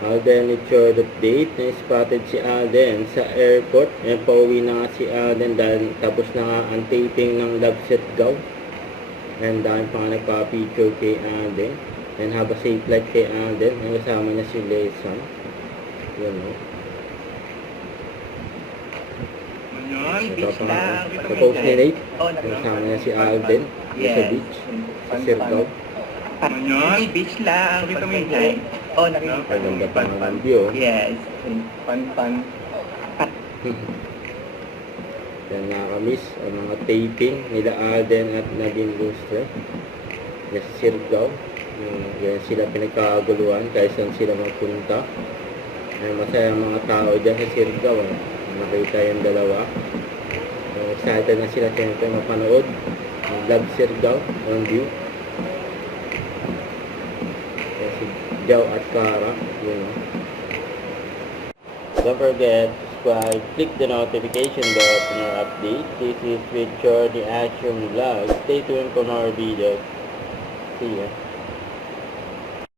Alden, it's short update. Na-spotted si Alden sa airport. Pauwi na nga si Alden dahil tapos na nga ang taping ng Love Set Go. And dahil pa nga nagpa-picture kay Alden. And have a safe flight kay Alden. And kasama niya si Leson. Yun, no? Yun, beach lang. Tapos ni Nate. Kasama niya si Alden. Sa beach. Sa Siargao. Yun, beach lang. Kita mo yung guy. Oh, nakikita. Maganda pa ng view. Yes. Fun. Yan, nakakamiss ang mga taping nila Alden at Nadine Lustre. Yan sa Siargao. Yan sila pinagkaguluhan kahit saan sila magpunta. Masaya ang mga tao dyan sa Siargao. Makita yung dalawa. Excited na sila siyempre mapanood. Love Siargao ang view. Yan si Joe at Cara. Yun, no? Don't forget, subscribe, click the notification bell for more updates. This is with Jordy Action Vlog. Stay tuned for more videos. See ya.